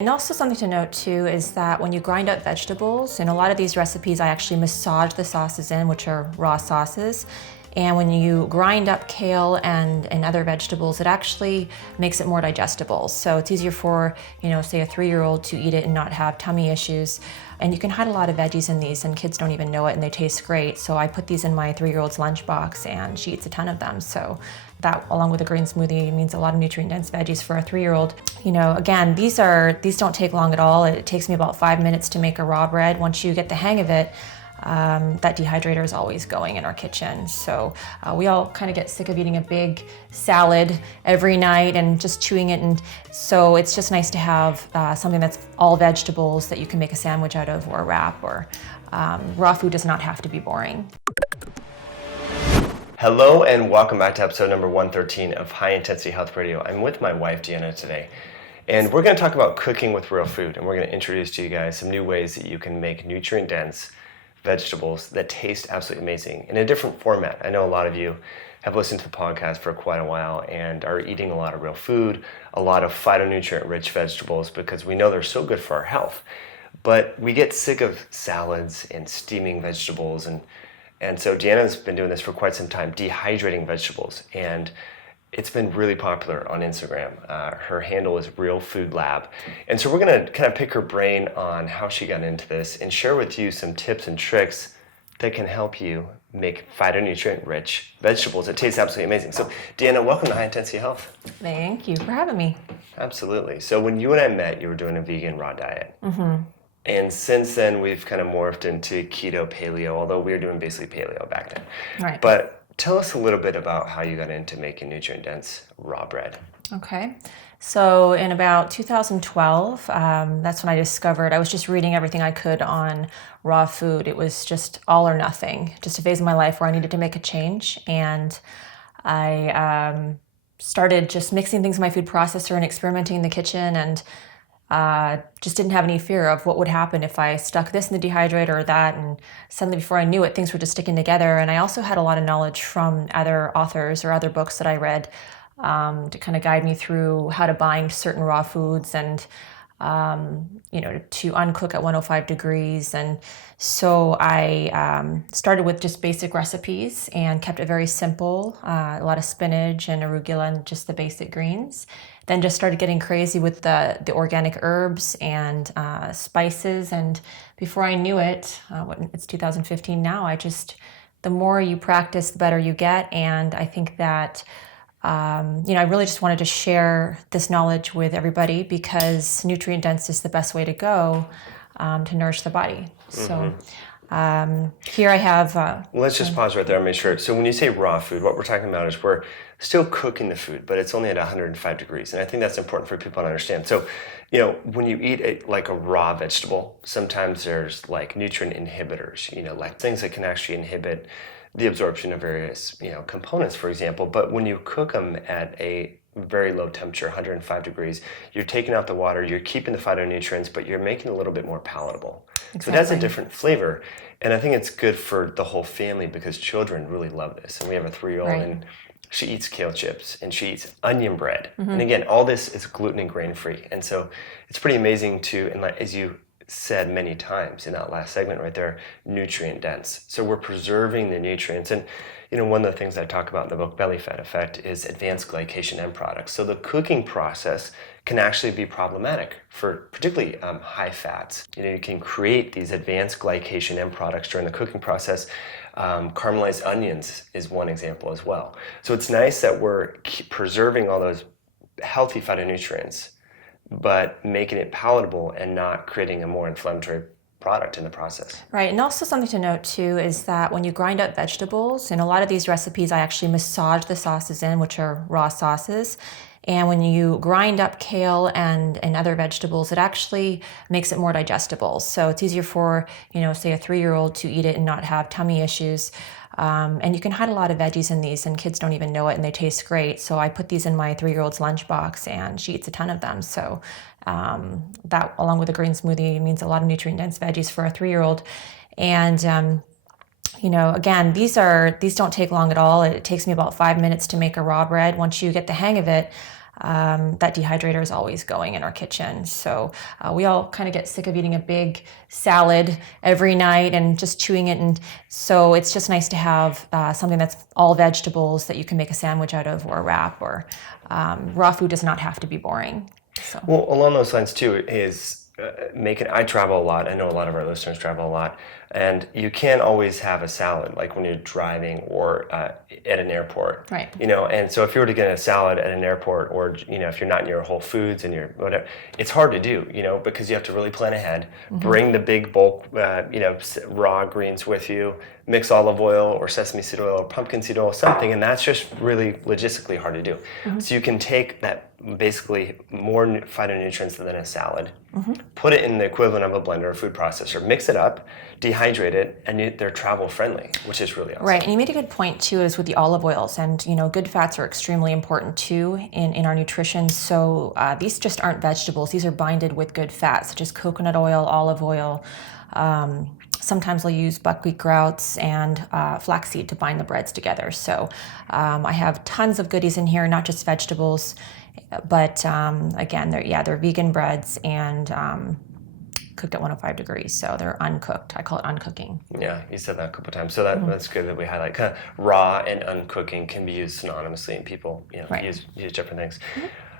And also something to note too is that when you grind up vegetables, in a lot of these recipes I actually massage the sauces in, which are raw sauces. And when you grind up kale and other vegetables, it actually makes it more digestible. So it's easier for, say a 3-year-old to eat it and not have tummy issues. And you can hide a lot of veggies in these and kids don't even know it and they taste great. So I put these in my 3-year-old's lunchbox and she eats a ton of them. So that, along with a green smoothie, means a lot of nutrient-dense veggies for a 3-year-old. Again, these don't take long at all. It takes me about 5 minutes to make a raw bread. Once you get the hang of it, that dehydrator is always going in our kitchen. So we all kind of get sick of eating a big salad every night and just chewing it. And so it's just nice to have something that's all vegetables that you can make a sandwich out of or a wrap, or raw food does not have to be boring. Hello and welcome back to episode number 113 of High Intensity Health Radio. I'm with my wife Deanna today, and we're going to talk about cooking with real food, and we're going to introduce to you guys some new ways that you can make nutrient-dense vegetables that taste absolutely amazing in a different format. I know a lot of you have listened to the podcast for quite a while and are eating a lot of real food, a lot of phytonutrient-rich vegetables, because we know they're so good for our health. But we get sick of salads and steaming vegetables, and so Deanna's been doing this for quite some time, dehydrating vegetables, and it's been really popular on Instagram. Her handle is Real Food Lab. And so we're going to kind of pick her brain on how she got into this and share with you some tips and tricks that can help you make phytonutrient-rich vegetables that taste absolutely amazing. So Deanna, welcome to High Intensity Health. Thank you for having me. Absolutely. So when you and I met, you were doing a vegan raw diet. Mm-hmm. And since then, we've kind of morphed into keto, paleo, although we were doing basically paleo back then. Right. But tell us a little bit about how you got into making nutrient-dense raw bread. Okay. So in about 2012, that's when I discovered, I was just reading everything I could on raw food. It was just all or nothing, just a phase of my life where I needed to make a change. And I started just mixing things in my food processor and experimenting in the kitchen, and just didn't have any fear of what would happen if I stuck this in the dehydrator or that, and suddenly before I knew it, things were just sticking together. And I also had a lot of knowledge from other authors or other books that I read to kind of guide me through how to bind certain raw foods and to uncook at 105 degrees. And so I started with just basic recipes and kept it very simple, a lot of spinach and arugula and just the basic greens. Then just started getting crazy with the organic herbs and spices. And before I knew it, it's 2015 now, the more you practice, the better you get. And I think that I really just wanted to share this knowledge with everybody because nutrient dense is the best way to go to nourish the body. So here I have... Let's just pause right there and make sure. So when you say raw food, what we're talking about is we're still cooking the food, but it's only at 105 degrees. And I think that's important for people to understand. So, when you eat like a raw vegetable, sometimes there's like nutrient inhibitors, like things that can actually inhibit the absorption of various, components, for example. But when you cook them at a very low temperature, 105 degrees, you're taking out the water, you're keeping the phytonutrients, but you're making it a little bit more palatable. Exactly. So it has a different flavor. And I think it's good for the whole family because children really love this. And we have a 3-year-old right. And she eats kale chips and she eats onion bread. Mm-hmm. And again, all this is gluten and grain free. And so it's pretty amazing and as you said many times in that last segment right there, nutrient dense. So we're preserving the nutrients. And one of the things I talk about in the book, Belly Fat Effect, is advanced glycation end products. So the cooking process can actually be problematic for particularly high fats. You can create these advanced glycation end products during the cooking process. Caramelized onions is one example as well. So it's nice that we're preserving all those healthy phytonutrients, but making it palatable and not creating a more inflammatory product in the process. Right, and also something to note too is that when you grind up vegetables, in a lot of these recipes I actually massage the sauces in, which are raw sauces. And when you grind up kale and other vegetables, it actually makes it more digestible. So it's easier for, say a 3-year-old to eat it and not have tummy issues. And you can hide a lot of veggies in these and kids don't even know it and they taste great. So I put these in my 3-year-old's lunchbox and she eats a ton of them. So that, along with a green smoothie, means a lot of nutrient-dense veggies for a 3-year-old. And again, these don't take long at all. It takes me about 5 minutes to make a raw bread. Once you get the hang of it, that dehydrator is always going in our kitchen. So we all kind of get sick of eating a big salad every night and just chewing it. And so it's just nice to have something that's all vegetables that you can make a sandwich out of or a wrap, or raw food does not have to be boring. So. Well, along those lines too is I travel a lot. I know a lot of our listeners travel a lot, and you can't always have a salad like when you're driving or at an airport. Right. And so if you were to get a salad at an airport, or if you're not near Whole Foods and you're whatever, it's hard to do. Because you have to really plan ahead. Bring the big bulk, raw greens with you. Mix olive oil or sesame seed oil or pumpkin seed oil, something, and that's just really logistically hard to do. So you can take that basically more phytonutrients than a salad, put it in the equivalent of a blender or food processor, mix it up, dehydrate it, and they're travel friendly, which is really awesome. Right, and you made a good point too, is with the olive oils, and good fats are extremely important too in our nutrition. So these just aren't vegetables; these are binded with good fats, such as coconut oil, olive oil. Sometimes I'll use buckwheat grouts and flaxseed to bind the breads together. So I have tons of goodies in here, not just vegetables, but again, they're vegan breads and cooked at 105 degrees. So they're uncooked. I call it uncooking. Yeah, you said that a couple of times. So that's good that we highlight. Kind of raw and uncooking can be used synonymously, and people use different things.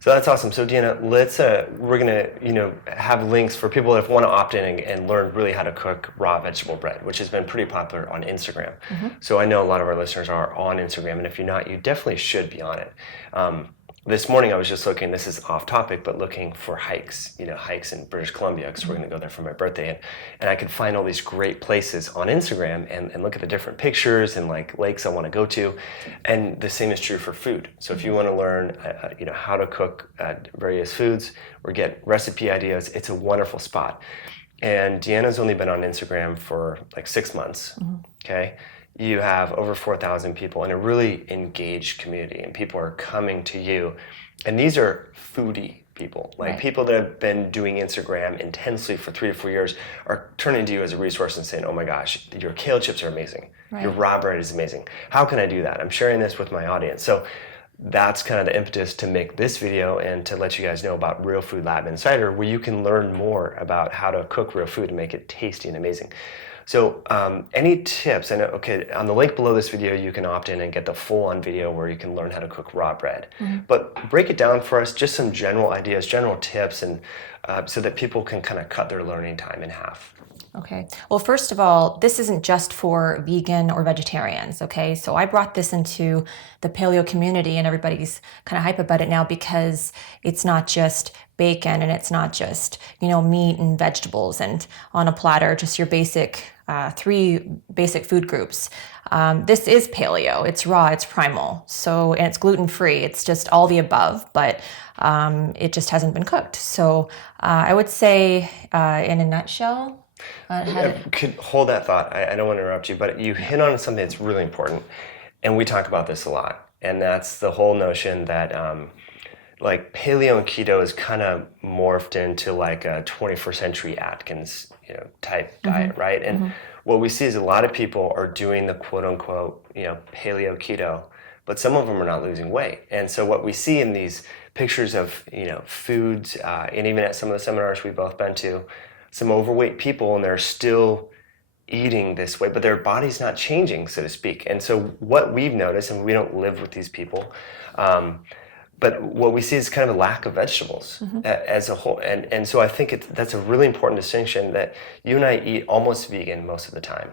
So that's awesome. So Deanna, let's we're gonna have links for people that want to opt in and learn really how to cook raw vegetable bread, which has been pretty popular on Instagram. So I know a lot of our listeners are on Instagram, and if you're not, you definitely should be on it. This morning I was just looking, this is off topic, but looking for hikes in British Columbia, because we're going to go there for my birthday. And I could find all these great places on Instagram and look at the different pictures and like lakes I want to go to. And the same is true for food. So if you want to learn how to cook various foods or get recipe ideas, it's a wonderful spot. And Deanna's only been on Instagram for like 6 months, okay? You have over 4,000 people in a really engaged community, and people are coming to you. And these are foodie people, like people that have been doing Instagram intensely for 3 to 4 years are turning to you as a resource and saying, oh my gosh, your kale chips are amazing. Your raw bread is amazing. How can I do that? I'm sharing this with my audience. So that's kind of the impetus to make this video and to let you guys know about Real Food Lab Insider, where you can learn more about how to cook real food and make it tasty and amazing. So any tips? I know, on the link below this video, you can opt in and get the full-on video where you can learn how to cook raw bread. But break it down for us, just some general ideas, general tips, and so that people can kind of cut their learning time in half. Okay. Well, first of all, this isn't just for vegan or vegetarians, okay? So I brought this into the paleo community, and everybody's kind of hype about it now because it's not just bacon and it's not just, meat and vegetables and on a platter, just your basic 3 basic food groups. This is paleo. It's raw, it's primal. So, and it's gluten-free. It's just all the above, but it just hasn't been cooked. So I would say in a nutshell, could hold that thought. I don't want to interrupt you, but you hit on something that's really important, and we talk about this a lot, and that's the whole notion that like paleo and keto is kind of morphed into like a 21st century Atkins type diet, right? And what we see is a lot of people are doing the quote unquote paleo keto, but some of them are not losing weight. And so what we see in these pictures of foods, and even at some of the seminars we've both been to, some overweight people, and they're still eating this way, but their body's not changing, so to speak. And so what we've noticed, and we don't live with these people, but what we see is kind of a lack of vegetables as a whole. And so I think that's a really important distinction, that you and I eat almost vegan most of the time.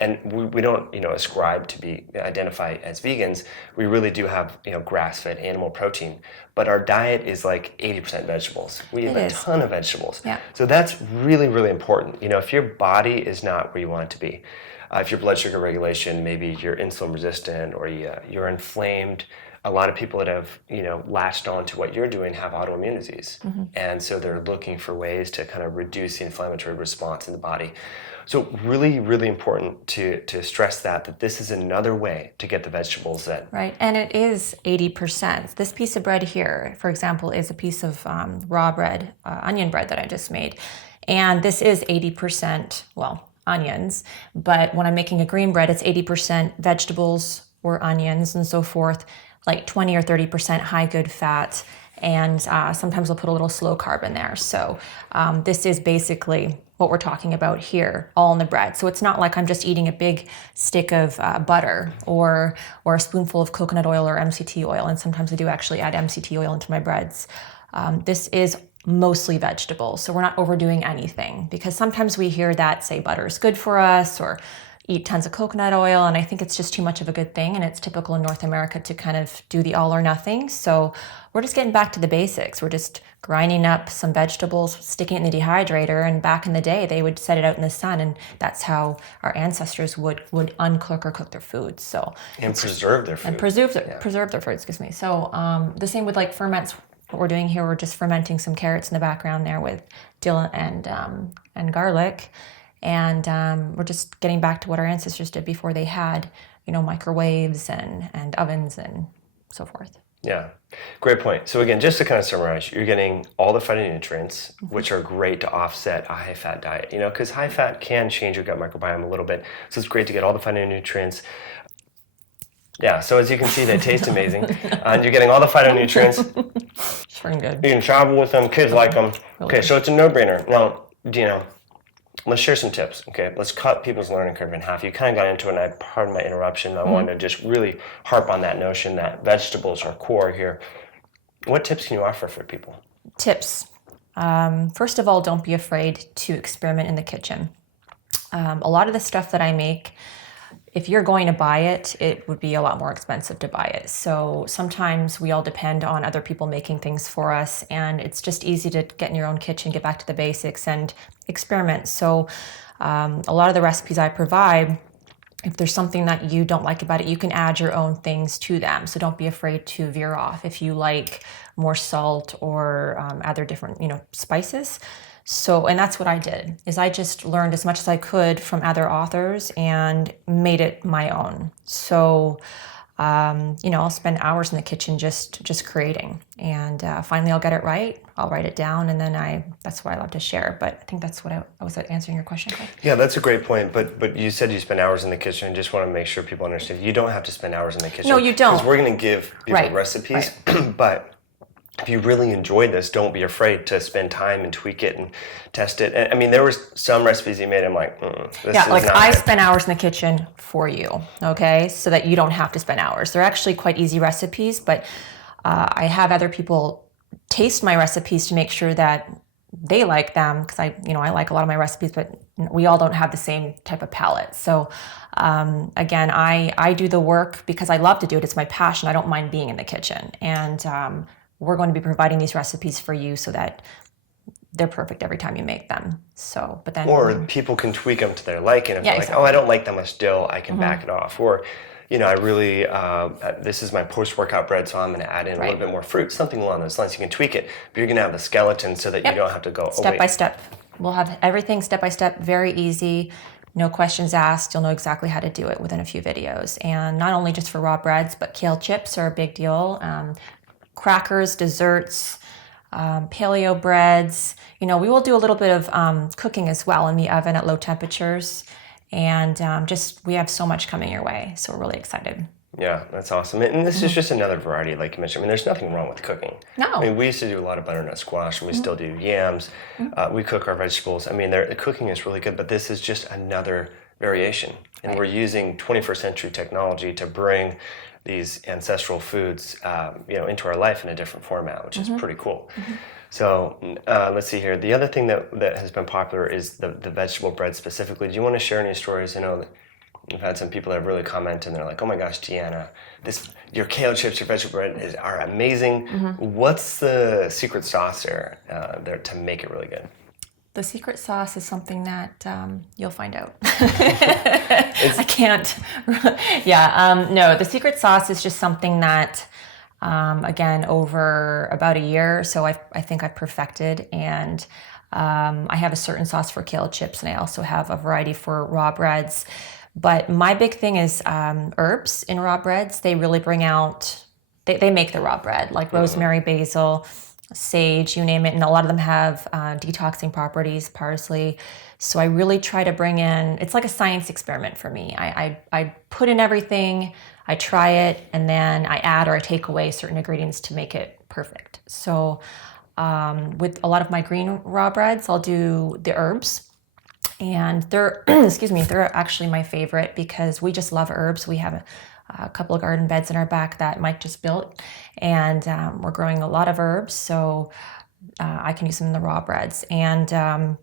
And we don't ascribe to identify as vegans. We really do have grass-fed animal protein, but our diet is like 80% vegetables. We eat a ton of vegetables. Yeah. So that's really, really important. If your body is not where you want it to be, if your blood sugar regulation, maybe you're insulin resistant or you're inflamed. A lot of people that have latched on to what you're doing have autoimmune disease, and so they're looking for ways to kind of reduce the inflammatory response in the body. So really, really important to stress that this is another way to get the vegetables that... Right, and it is 80%. This piece of bread here, for example, is a piece of raw bread, onion bread that I just made. And this is 80%, onions. But when I'm making a green bread, it's 80% vegetables or onions and so forth, like 20 or 30% high good fat, and sometimes we'll put a little slow carb in there. So this is basically what we're talking about here, all in the bread. So it's not like I'm just eating a big stick of butter or a spoonful of coconut oil or MCT oil, and sometimes I do actually add MCT oil into my breads. This is mostly vegetables, so we're not overdoing anything, because sometimes we hear that, say, butter is good for us, or eat tons of coconut oil, and I think it's just too much of a good thing, and it's typical in North America to kind of do the all or nothing. So we're just getting back to the basics. We're just grinding up some vegetables, sticking it in the dehydrator, and back in the day they would set it out in the sun, and that's how our ancestors would uncook or cook their food. So and preserve their food. And preserve their food, excuse me. So the same with like ferments. What we're doing here, we're just fermenting some carrots in the background there with dill and garlic. And we're just getting back to what our ancestors did before they had, microwaves and ovens and so forth. Yeah, great point. So again, just to kind of summarize, you're getting all the phytonutrients, which are great to offset a high-fat diet, because high fat can change your gut microbiome a little bit. So it's great to get all the phytonutrients. Yeah, so as you can see, they taste amazing. And you're getting all the phytonutrients. It's pretty good. You can travel with them, kids like them. Okay, so it's a no-brainer. Now, Deanna, let's share some tips, okay? Let's cut people's learning curve in half. You kind of got into it, and pardon my interruption. I wanted to just really harp on that notion that vegetables are core here. What tips can you offer for people? Tips. First of all, don't be afraid to experiment in the kitchen. A lot of the stuff that I make, if you're going to buy it, it would be a lot more expensive to buy it. So sometimes we all depend on other people making things for us, and it's just easy to get in your own kitchen, get back to the basics, and experiment. So a lot of the recipes I provide, if there's something that you don't like about it, you can add your own things to them. So don't be afraid to veer off if you like more salt or other different, spices. So, and that's what I did, is I just learned as much as I could from other authors and made it my own. So, I'll spend hours in the kitchen just creating, and finally I'll get it right. I'll write it down, and then that's what I love to share. But I think that's what I was answering your question. Yeah, that's a great point. But you said you spend hours in the kitchen. I just want to make sure people understand you don't have to spend hours in the kitchen. No, you don't. Because we're going to give people recipes, but if you really enjoyed this, don't be afraid to spend time and tweak it and test it. And I mean, there were some recipes you made, I'm like, this is not I it. spend hours in the kitchen for you, okay? So that you don't have to spend hours. They're actually quite easy recipes, but I have other people taste my recipes to make sure that they like them, because I like a lot of my recipes, but we all don't have the same type of palate. So again, I do the work because I love to do it. It's my passion. I don't mind being in the kitchen. And we're going to be providing these recipes for you so that they're perfect every time you make them. So, but then... Or people can tweak them to their liking. If they're like, I don't like that much dill, I can back it off. Or, I really, this is my post-workout bread, so I'm going to add in a little bit more fruit, something along those lines. You can tweak it, but you're going to have the skeleton so that you don't have to go, step by step. We'll have everything step by step, very easy. No questions asked. You'll know exactly how to do it within a few videos. And not only just for raw breads, but kale chips are a big deal. Crackers, desserts, paleo breads. We will do a little bit of cooking as well in the oven at low temperatures. And we have so much coming your way. So we're really excited. Yeah, that's awesome. And this is just another variety, like you mentioned. I mean, there's nothing wrong with cooking. No. I mean, we used to do a lot of butternut squash, and we still do yams. We cook our vegetables. I mean, the cooking is really good, but this is just another variation. And we're using 21st century technology to bring these ancestral foods, into our life in a different format, which is pretty cool. So let's see here. The other thing that has been popular is the vegetable bread specifically. Do you want to share any stories? I know that we've had some people that have really commented, and they're like, "Oh my gosh, Deanna, your kale chips, your vegetable bread are amazing. What's the secret sauce there to make it really good?" The secret sauce is something that you'll find out. I can't. No, the secret sauce is just something that, again, over about a year, so I think I've perfected. And I have a certain sauce for kale chips, and I also have a variety for raw breads. But my big thing is herbs in raw breads. They really bring out, they make the raw bread, like rosemary, basil, sage, you name it, and a lot of them have detoxing properties, parsley. So I really try to bring in, it's like a science experiment for me. I put in everything, I try it, and then I add or I take away certain ingredients to make it perfect. So with a lot of my green raw breads, I'll do the herbs. And they're, excuse me, they're actually my favorite because we just love herbs. We have a couple of garden beds in our back that Mike just built, and we're growing a lot of herbs, so I can use them in the raw breads. And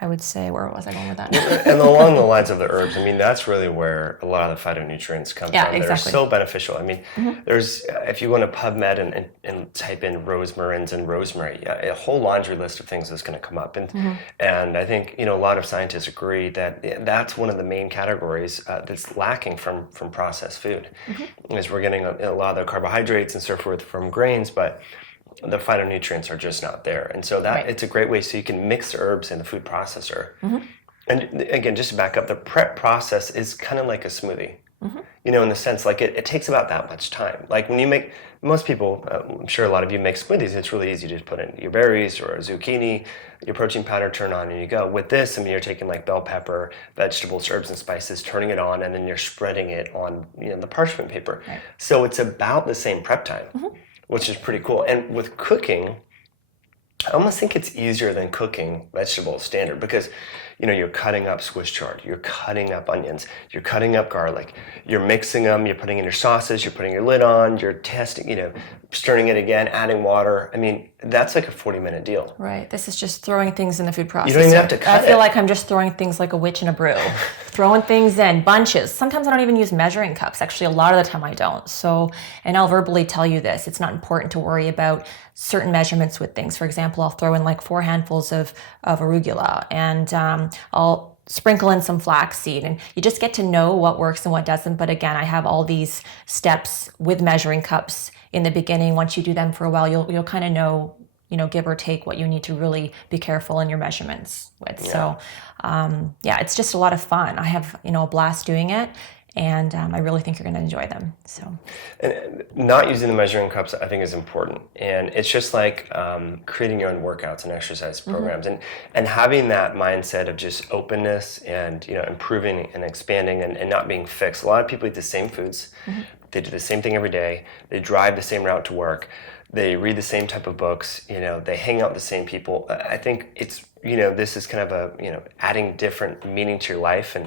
I would say, where was I going with that? And along the lines of the herbs, I mean, that's really where a lot of the phytonutrients come from. Exactly. They're so beneficial. I mean, there's, if you go to PubMed and type in rosmarins and rosemary, a whole laundry list of things is going to come up. And I think, a lot of scientists agree that that's one of the main categories that's lacking from processed food, is we're getting a lot of the carbohydrates and so forth from grains, but the phytonutrients are just not there. And so that it's a great way, so you can mix the herbs in the food processor. And again, just to back up, the prep process is kind of like a smoothie, in the sense, like it takes about that much time. Like when you make, most people, I'm sure a lot of you make smoothies, it's really easy to just put in your berries or a zucchini, your protein powder, turn on, and you go. With this, I mean, you're taking like bell pepper, vegetables, herbs, and spices, turning it on, and then you're spreading it on the parchment paper. So it's about the same prep time. Which is pretty cool. And with cooking, I almost think it's easier than cooking vegetables standard, because you're cutting up Swiss chard, you're cutting up onions, you're cutting up garlic, you're mixing them, you're putting in your sauces, you're putting your lid on, you're testing, stirring it again, adding water. I mean, that's like a 40-minute deal. Right. This is just throwing things in the food processor. You don't even have to cut it. I feel like I'm just throwing things like a witch in a brew. Throwing things in bunches. Sometimes I don't even use measuring cups. Actually, a lot of the time I don't. So, and I'll verbally tell you this. It's not important to worry about certain measurements with things. For example, I'll throw in like 4 handfuls of arugula, and I'll sprinkle in some flaxseed, and you just get to know what works and what doesn't. But again, I have all these steps with measuring cups in the beginning. Once you do them for a while, you'll kind of know, give or take, what you need to really be careful in your measurements with. So it's just a lot of fun. I have, a blast doing it. And I really think you're going to enjoy them. So, and not using the measuring cups, I think, is important. And it's just like creating your own workouts and exercise programs, and having that mindset of just openness and improving and expanding and not being fixed. A lot of people eat the same foods. They do the same thing every day. They drive the same route to work. They read the same type of books. They hang out with the same people. I think it's this is kind of a adding different meaning to your life, and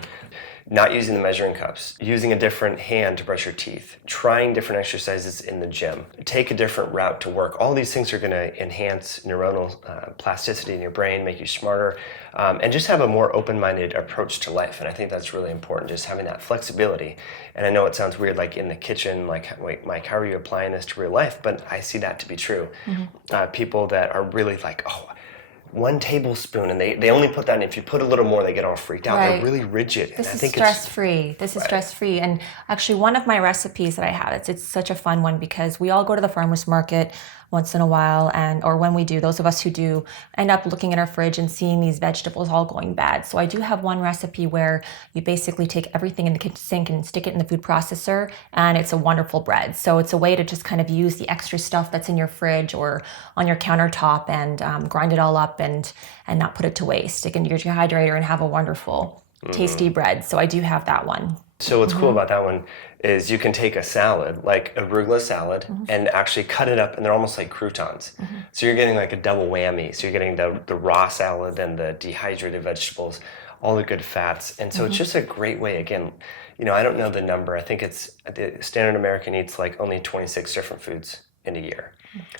not using the measuring cups, using a different hand to brush your teeth, trying different exercises in the gym, take a different route to work. All these things are going to enhance neuronal plasticity in your brain, make you smarter, and just have a more open-minded approach to life. And I think that's really important, just having that flexibility. And I know it sounds weird, like in the kitchen, like, wait, Mike, how are you applying this to real life? But I see that to be true. People that are really like, 1 tablespoon, and they only put that in. If you put a little more, they get all freaked out. They're really rigid. This is stress-free. This is stress-free. And actually, one of my recipes that I have, it's such a fun one, because we all go to the farmer's market once in a while, or when we do, those of us who do, end up looking at our fridge and seeing these vegetables all going bad. So I do have one recipe where you basically take everything in the kitchen sink and stick it in the food processor, and it's a wonderful bread. So it's a way to just kind of use the extra stuff that's in your fridge or on your countertop and grind it all up and not put it to waste. Stick it into your dehydrator and have a wonderful, tasty bread. So I do have that one. So what's cool about that one is you can take a salad, like arugula salad, and actually cut it up, and they're almost like croutons. So you're getting like a double whammy. So you're getting the raw salad and the dehydrated vegetables, all the good fats. And so it's just a great way. Again, I don't know the number. I think it's the standard American eats like only 26 different foods in a year.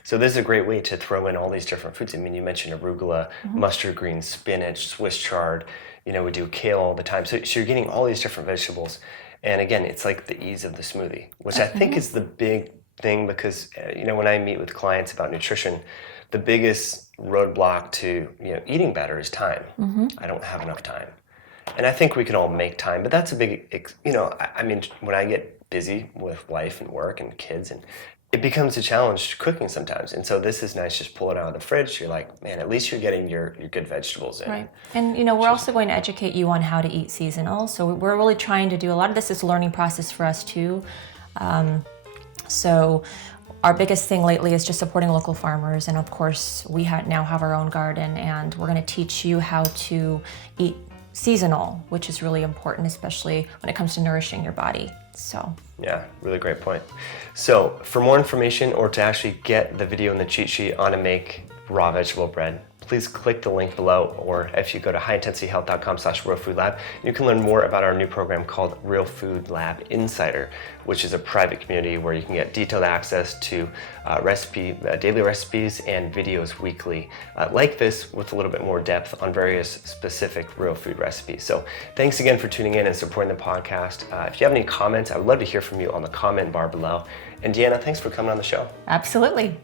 So this is a great way to throw in all these different foods. I mean, you mentioned arugula, mustard greens, spinach, Swiss chard. We do kale all the time. So you're getting all these different vegetables. And again, it's like the ease of the smoothie, which I think is the big thing, because, when I meet with clients about nutrition, the biggest roadblock to, eating better is time. I don't have enough time. And I think we can all make time, but that's a big, I mean, when I get busy with life and work and kids, and it becomes a challenge cooking sometimes. And so this is nice, just pull it out of the fridge. You're like, man, at least you're getting your good vegetables in. Right. And, we're also going to educate you on how to eat seasonal. So we're really trying to do, a lot of this is a learning process for us too. So our biggest thing lately is just supporting local farmers. And of course, we now have our own garden, and we're going to teach you how to eat seasonal, which is really important, especially when it comes to nourishing your body. So. Yeah, really great point. So for more information or to actually get the video and the cheat sheet on to make raw vegetable bread, please click the link below, or if you go to highintensityhealth.com/realfoodlab, you can learn more about our new program called Real Food Lab Insider, which is a private community where you can get detailed access to daily recipes and videos weekly, like this, with a little bit more depth on various specific real food recipes. So thanks again for tuning in and supporting the podcast. If you have any comments, I would love to hear from you on the comment bar below. And Deanna, thanks for coming on the show. Absolutely.